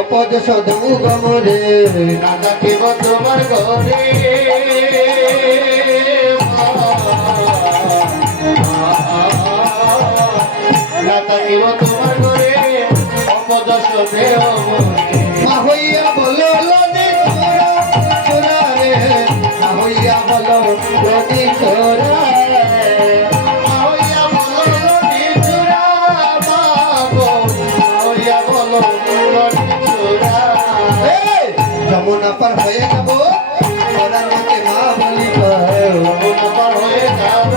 অপদেশ দেউ গমরে না থাকিব তোমার ঘরে না থাকিব তোমার ঘরে অপদেশ দেও মা হইয়া বলো লদি ছোড়া ছোড়া রে মা হইয়া বলো লদি ছোড়া যমুনা পার হয়ে যাব ওরা আমাকে মা বলি যমুনা পার হয়ে যাব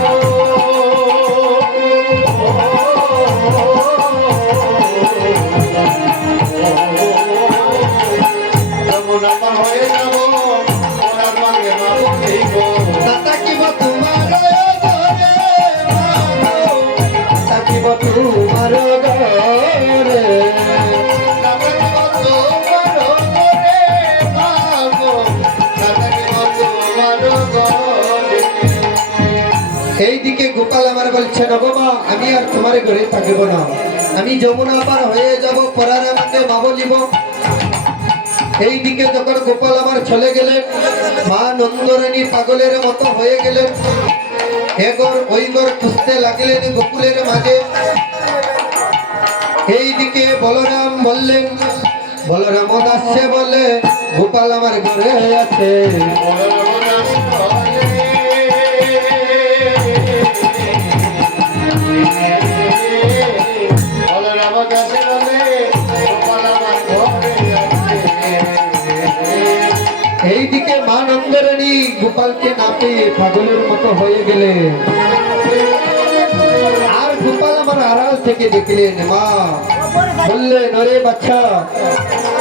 যমুনা পার হয়ে যাব ওরা আমাকে মা বলিব থাকিব তোমার ঘরে থাকিব তোমার ঘরে এইদিকে গোপাল আমার বলছে নগমা আমি আর তোমার ঘরে থাকিব না, আমি যমুনা পার হয়ে যাব পরার আমাকে মা বলিব। এইদিকে যখন গোপাল আমার চলে গেলেন মা নন্দরানী পাগলের মতো হয়ে গেলেন, এগর ওইগর খুঁজতে লাগলেন গোকুলের মাঝে। এইদিকে বলরাম বললেন, বলরাম দাসে বলে গোপাল আমার ঘরে আছে। এইদিকে মা নন্দরানী গোপালকে না পেয়ে পাগলের মতো হয়ে গেলেন। আর গোপাল আমার আড়াল থেকে দেখলেন, মা বললেন ওরে বাচ্চা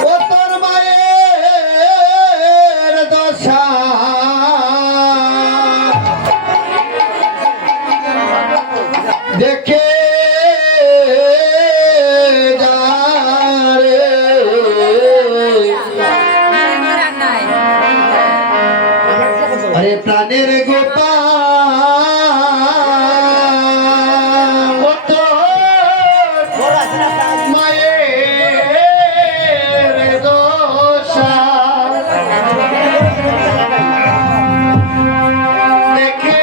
ও তোর মায়ের দশা দেখে প্রাণের গোপাল মায়ের দশা দেখে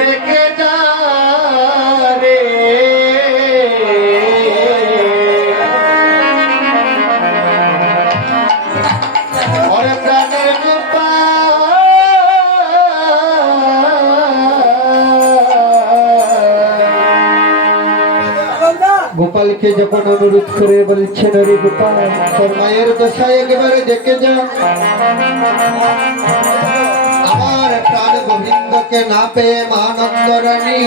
দেখে যা রে গোপালকে যখন অনুরোধ করে বলছেন রে গোপাল তোর মায়ের দশা একেবারে দেখে যা, আমার প্রাণ গোবিন্দকে না পেয়ে মা নন্দরানী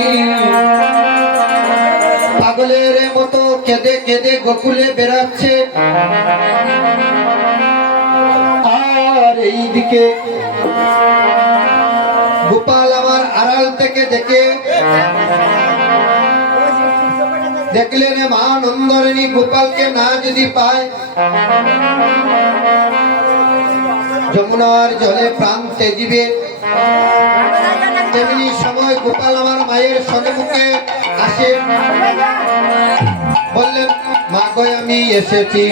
পাগলের মতো কেঁদে কেঁদে গোকুলে বেড়াচ্ছে। আর এইদিকে গোপাল আমার আড়াল থেকে দেখে দেখলেন মা নন্দরানী গোপালকে না যদি পায় যমুনার জলে প্রাণ তেজিবে। তেমনি সময় গোপাল আমার মায়ের সম্মুখে আসে, বললেন মা গো আমি এসেছি,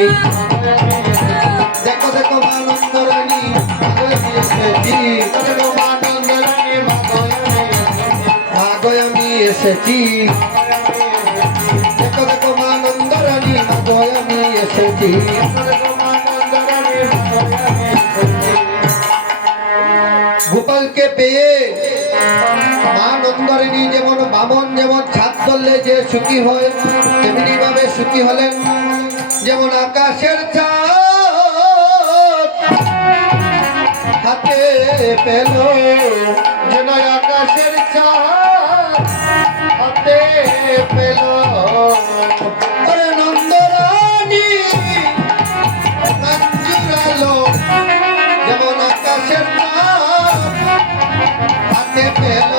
দেখো দেখো মা নন্দরানী আমি এসেছি, মা নন্দরানী মা গো আমি এসেছি, দেখো দেখো মা নন্দরানী মা গো আমি এসেছি। গোপালকে পেয়ে মা নন্দরানী যেমন বামন যেমন ছাদ ধরলে যে সুখী হয় তেমনি ভাবে সুখী হলেন। যেমন আকাশের চাঁদ হাতে পেল, যেন আকাশের চাঁদ হাতে পেল নন্দরানী জুড়ালো, যেমন আকাশের চাঁদ হাতে পেল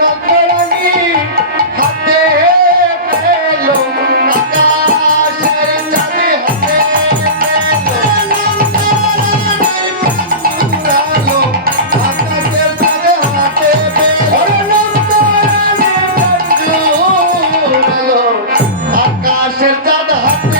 নন্দরানী হাতে পেল আকাশের চাঁদে হাতে আকাশের চাঁদে হাতে হাত